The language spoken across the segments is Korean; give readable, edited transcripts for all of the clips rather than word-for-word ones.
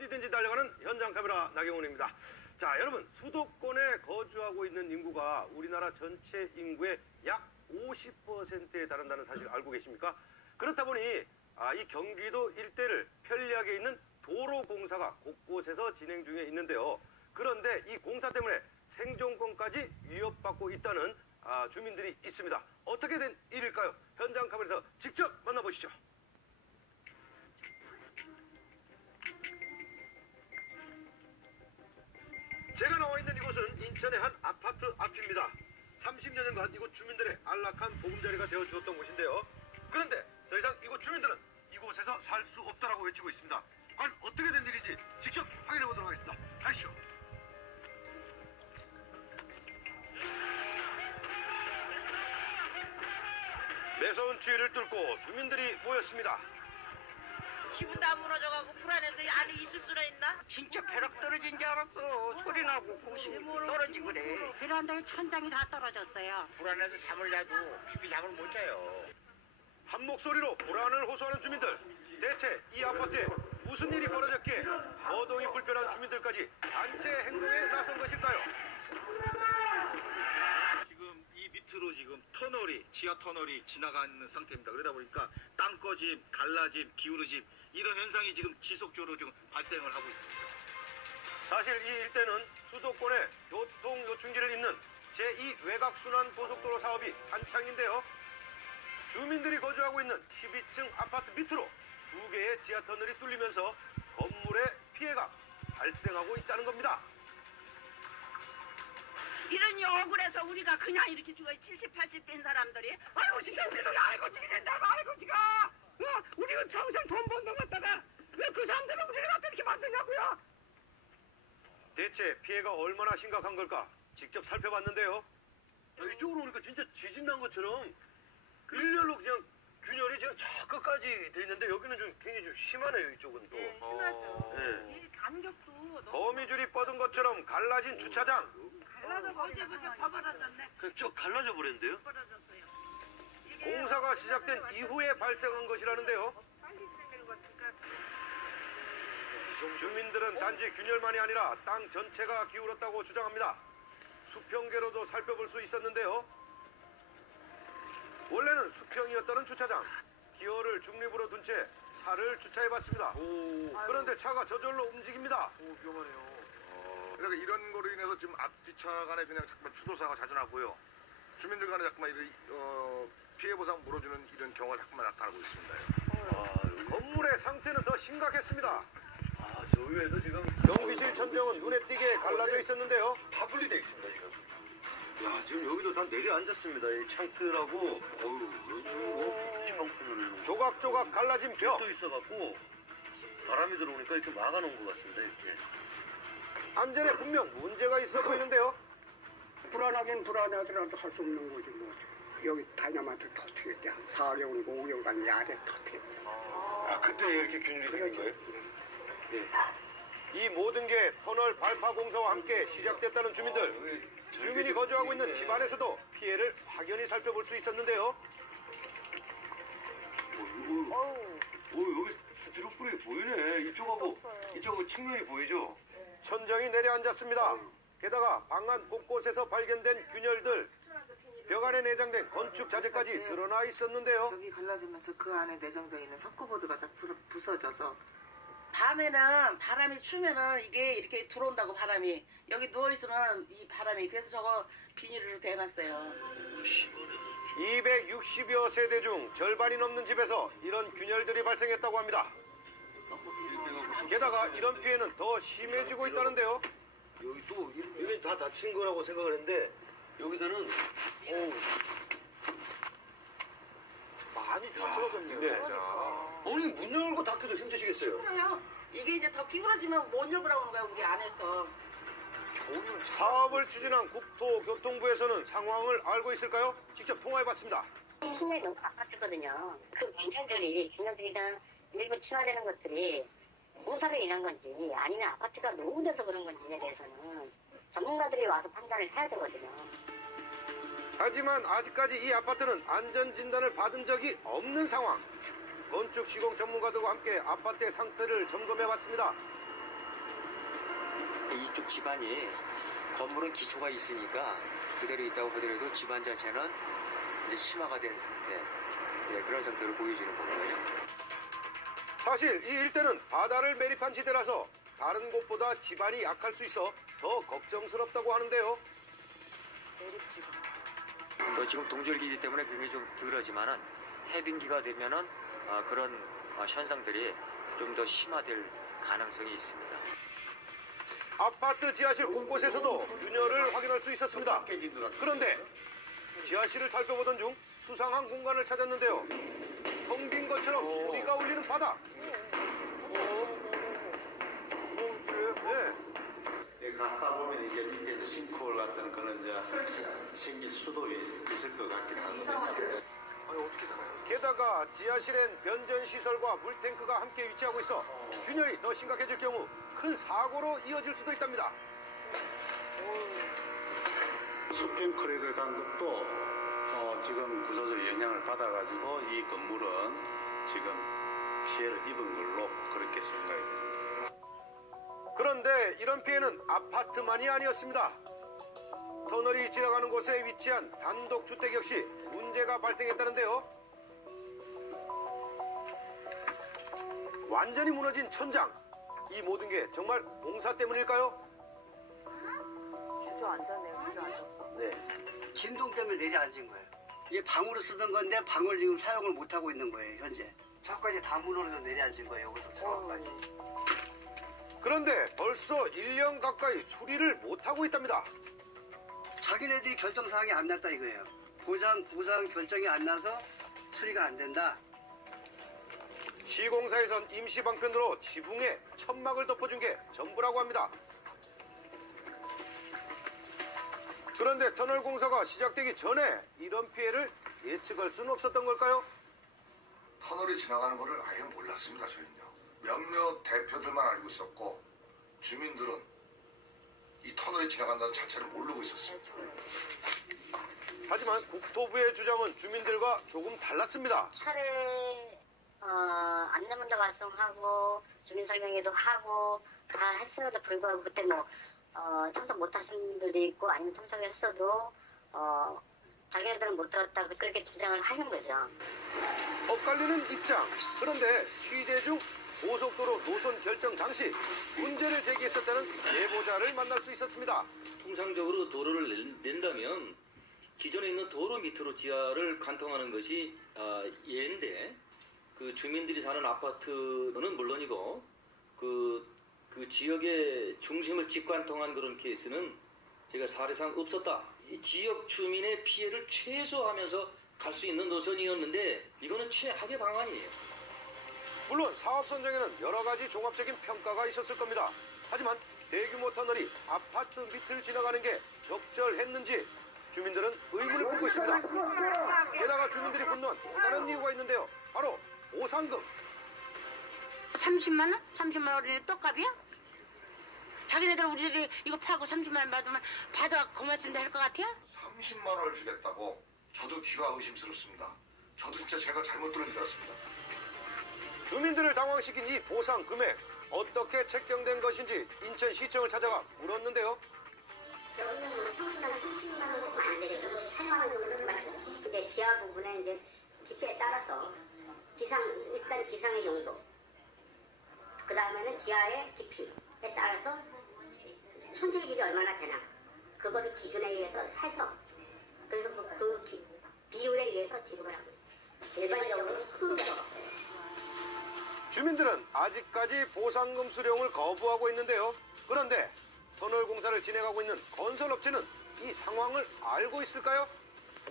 어디든지 달려가는 현장 카메라 나경원입니다. 자, 여러분, 수도권에 거주하고 있는 인구가 우리나라 전체 인구의 약 50%에 달한다는 사실 알고 계십니까? 그렇다 보니 이 경기도 일대를 편리하게 있는 도로 공사가 곳곳에서 진행 중에 있는데요. 그런데 이 공사 때문에 생존권까지 위협받고 있다는 주민들이 있습니다. 어떻게 된 일일까요? 현장 카메라에서 직접 만나보시죠. 제가 나와 있는 이곳은 인천의 한 아파트 앞입니다. 30여 년간 이곳 주민들의 안락한 보금자리가 되어주었던 곳인데요. 그런데 더 이상 이곳 주민들은 이곳에서 살 수 없다라고 외치고 있습니다. 과연 어떻게 된 일인지 직접 확인해 보도록 하겠습니다. 가시죠. 매서운 추위를 뚫고 주민들이 모였습니다. 집은 다 무너져가고 불안해서 안에 있을 수나 있나? 진짜 벼락 떨어진 줄 알았어. 소리 나고 공식 떨어지고 그래. 베란다에 천장이 다 떨어졌어요. 불안해서 잠을 자도 깊이 잠을 못 자요. 한 목소리로 불안을 호소하는 주민들. 대체 이 아파트에 무슨 일이 벌어졌기에 거동이 불편한 주민들까지 단체 행동에 나선 것일까요? 지금 이 밑으로 지금 지하 터널이 지나가는 상태입니다. 그러다 보니까 땅꺼짐, 갈라짐, 기울어짐 이런 현상이 지금 지속적으로 지금 발생을 하고 있습니다. 사실 이 일대는 수도권의 교통 요충지를 잇는 제2 외곽순환 고속도로 사업이 한창인데요. 주민들이 거주하고 있는 12층 아파트 밑으로 2개의 지하 터널이 뚫리면서 건물의 피해가 발생하고 있다는 겁니다. 이러니 억울해서 우리가 그냥 이렇게 죽어요. 70, 80 된 사람들이. 아이고 진짜 우리는 아이고 지게 된다. 아이고 지가. 우리가 평생 돈 번 돈 갖다가 왜 그 사람들은 우리를 갖다 이렇게 만드냐고요. 대체 피해가 얼마나 심각한 걸까 직접 살펴봤는데요. 이쪽으로 오니까 진짜 지진 난 것처럼 일렬로 그냥 균열이 지금 저 끝까지 돼 있는데 여기는 좀 굉장히 좀 심하네요. 이쪽은 또. 네, 심하죠. 네. 이 간격도 너무 거미줄이 뻗은 것처럼 갈라진 주차장. 갈라져 버리게 더 벌어졌네. 그냥 쭉 갈라져 버렸는데요. 벌어졌어요. 이게 공사가 시작된 이후에 발생한 것이라는데요. 빨리 진행되는 것 같으니까. 주민들은 단지 균열만이 아니라 땅 전체가 기울었다고 주장합니다. 수평계로도 살펴볼 수 있었는데요. 원래는 수평이었다는 주차장. 기어를 중립으로 둔 채 차를 주차해봤습니다. 그런데 차가 저절로 움직입니다. 위험하네요. 그러니까 이런 거로 인해서 지금 앞뒤차 간에 그냥 잠깐 추돌사가 자주 나고요. 주민들 간에 자꾸만 피해 보상 물어주는 이런 경우가 자꾸만 나타나고 있습니다. 건물의 상태는 더 심각했습니다. 저 위에도 지금 경비실 천정은 눈에 띄게 갈라져 있었는데요. 다 분리되어 있습니다, 지금. 야, 지금 여기도 다 내려앉았습니다. 이 창틀하고, 창틀을. 조각조각 갈라진 벽. 또 있어갖고, 바람이 들어오니까 이렇게 막아놓은 것 같습니다, 이렇게. 안전에 분명 문제가 있어 보이는데요. 불안하긴 불안하더라도 할 수 없는 거지 뭐. 여기 다이나마이트 터뜨렸대. 한 4개월, 5개월간 야래 터뜨렸대. 그때 이렇게 균일이 된 거예요? 이 모든 게 터널 발파 공사와 함께 시작됐다는 주민들. 주민이 거주하고 있는 집 안에서도 피해를 확연히 살펴볼 수 있었는데요. 여기 드롭불이 보이네. 이쪽하고 측면이 보이죠? 천정이 내려앉았습니다. 게다가 방안 곳곳에서 발견된 균열들, 벽 안에 내장된 건축 자재까지 드러나 있었는데요. 벽이 갈라지면서 그 안에 내장되어 있는 석고보드가 다 부서져서 밤에는 바람이 추면은 이게 이렇게 들어온다고 바람이 여기 누워있으면 이 바람이 그래서 저거 비닐으로 대놨어요. 260여 세대 중 절반이 넘는 집에서 이런 균열들이 발생했다고 합니다. 게다가 이런 피해는 더 심해지고 있다는데요. 여기 또, 여기 다 다친 거라고 생각을 했는데, 여기서는, 많이 추스러졌네요. 네. 아니, 문 열고 닫기도 힘드시겠어요? 그래요. 이게 이제 더 기울어지면 못 열으라고 하는 거야 우리 안에서. 사업을 추진한 국토교통부에서는 상황을 알고 있을까요? 직접 통화해봤습니다. 신뢰 높은 아파트거든요. 그 문제들이 균열들이나 일부 친화되는 것들이 공사로 인한 건지 아니면 아파트가 노후돼서 그런 건지에 대해서는 전문가들이 와서 판단을 해야 되거든요. 하지만 아직까지 이 아파트는 안전진단을 받은 적이 없는 상황. 건축 시공 전문가들과 함께 아파트의 상태를 점검해봤습니다. 이쪽 집안이 건물은 기초가 있으니까 그대로 있다고 보더라도 집안 자체는 이제 심화가 된 상태, 그런 상태를 보여주는 거거든요. 사실 이 일대는 바다를 매립한 지대라서 다른 곳보다 지반이 약할 수 있어 더 걱정스럽다고 하는데요. 또 지금 동절기이기 때문에 굉장히 좀 덜하지만은 해빙기가 되면은 그런 현상들이 좀 더 심화될 가능성이 있습니다. 아파트 지하실 곳곳에서도 균열을 확인할 수 있었습니다. 그런데 지하실을 살펴보던 중 수상한 공간을 찾았는데요. 텅 빈 것처럼 소리가 울리는 바닥. 네. 여기 갔다 보면 이제 밑에 싱크홀 같은 그런 이제 생길 수도 있을 것 같긴 한데. 게다가 지하실엔 변전 시설과 물탱크가 함께 위치하고 있어 균열이 더 심각해질 경우 큰 사고로 이어질 수도 있답니다. 수평크랙을 간 것도 지금 구조적 영향을 받아가지고 이 건물은 지금 피해를 입은 걸로 그렇게 생각이 됩니다. 그런데 이런 피해는 아파트만이 아니었습니다. 터널이 지나가는 곳에 위치한 단독주택 역시 문제가 발생했다는데요. 완전히 무너진 천장. 이 모든 게 정말 공사 때문일까요? 주저앉았네요. 주저앉았어. 네. 진동 때문에 내려앉은 거예요. 이게 방으로 쓰던 건데 방을 지금 사용을 못 하고 있는 거예요, 현재. 저까지 다 무너져서 내려앉은 거예요, 여기서 저까지. 그런데 벌써 1년 가까이 수리를 못하고 있답니다. 자기네들이 결정 사항이 안 났다 이거예요. 보상 결정이 안 나서 수리가 안 된다. 시공사에선 임시 방편으로 지붕에 천막을 덮어준 게 전부라고 합니다. 그런데 터널 공사가 시작되기 전에 이런 피해를 예측할 수는 없었던 걸까요? 터널이 지나가는 거를 아예 몰랐습니다, 저희는요. 몇몇 대표들만 알고 있었고 주민들은 이 터널이 지나간다는 자체를 모르고 있었습니다. 하지만 국토부의 주장은 주민들과 조금 달랐습니다. 차례 안내문도 발송하고 주민 설명회도 하고 다 했음에도 불구하고 그때 뭐 참석 못하신 분들도 있고 아니면 참석을 했어도 자기네들은 못 들었다 그렇게 주장을 하는 거죠. 엇갈리는 입장. 그런데 취재 중 고속도로 노선 결정 당시 문제를 제기했었다는 예보자를 만날 수 있었습니다. 통상적으로 도로를 낸다면 기존에 있는 도로 밑으로 지하를 관통하는 것이 예인데 그 주민들이 사는 아파트는 물론이고 그 지역의 중심을 직관통한 그런 케이스는 제가 사례상 없었다. 이 지역 주민의 피해를 최소화하면서 갈 수 있는 노선이었는데 이거는 최악의 방안이에요. 물론 사업 선정에는 여러 가지 종합적인 평가가 있었을 겁니다. 하지만 대규모 터널이 아파트 밑을 지나가는 게 적절했는지 주민들은 의문을 품고 있습니다. 게다가 주민들이 분노한 또 다른 이유가 있는데요. 바로 보상금. 30만 원? 30만 원이 떡값이야? 자기네들 우리들이 이거 팔고 30만 원 받으면 받아 고맙습니다 할 것 같아요? 30만 원을 주겠다고 저도 귀가 의심스럽습니다. 저도 진짜 제가 잘못 들은 줄 알았습니다. 주민들을 당황시킨 이 보상 금액 어떻게 책정된 것인지 인천시청을 찾아가 물었는데요. 여기는 뭐 평균만 30만 원 조금 안 되니까 8만 원 정도는 맞죠. 근데 지하 부분에 이제 집계에 따라서 일단 지상의 용도, 그 다음에는 지하의 깊이에 따라서 손질비이 얼마나 되나 그거를 기준에 의해서 해서 그래서 그 비율에 의해서 지급을 하고 있어요. 일반적으로는 큰 문제가 없어요. 주민들은 아직까지 보상금 수령을 거부하고 있는데요. 그런데 터널 공사를 진행하고 있는 건설업체는 이 상황을 알고 있을까요?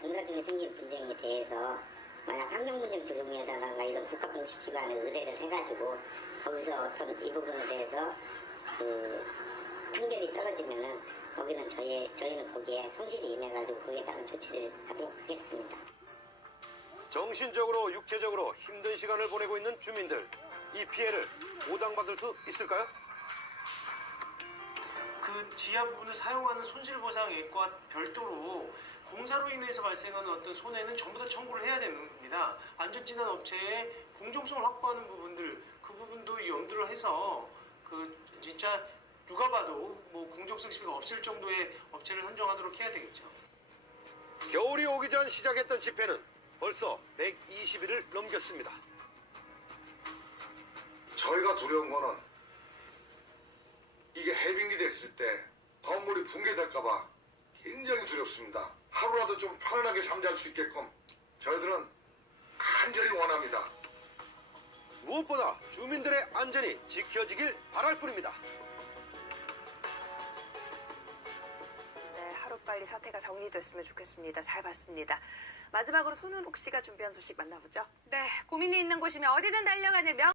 공사 중에 생긴 분쟁에 대해서 만약 환경분쟁 조정위에다가 이런 국가공식기관에 의뢰를 해가지고 거기서 어떤 이 부분에 대해서 그 판결이 떨어지면은 거기는 저희는 거기에 성실히 임해가지고 거기에 따른 조치를 하도록 하겠습니다. 정신적으로 육체적으로 힘든 시간을 보내고 있는 주민들. 이 피해를 보상받을 수 있을까요? 그 지하 부분을 사용하는 손실보상액과 별도로 공사로 인해서 발생하는 어떤 손해는 전부 다 청구를 해야 됩니다. 안전진단 업체의 공정성을 확보하는 부분들 그 부분도 염두를 해서 그 진짜 누가 봐도 뭐 공정성 시비가 없을 정도의 업체를 선정하도록 해야 되겠죠. 겨울이 오기 전 시작했던 집회는 벌써 120일을 넘겼습니다. 저희가 두려운 거는 이게 해빙이 됐을 때 건물이 붕괴될까봐 굉장히 두렵습니다. 하루라도 좀 편안하게 잠잘 수 있게끔 저희들은 간절히 원합니다. 무엇보다 주민들의 안전이 지켜지길 바랄 뿐입니다. 네, 하루빨리 사태가 정리됐으면 좋겠습니다. 잘 봤습니다. 마지막으로 손은옥 씨가 준비한 소식 만나보죠. 네, 고민이 있는 곳이면 어디든 달려가는 명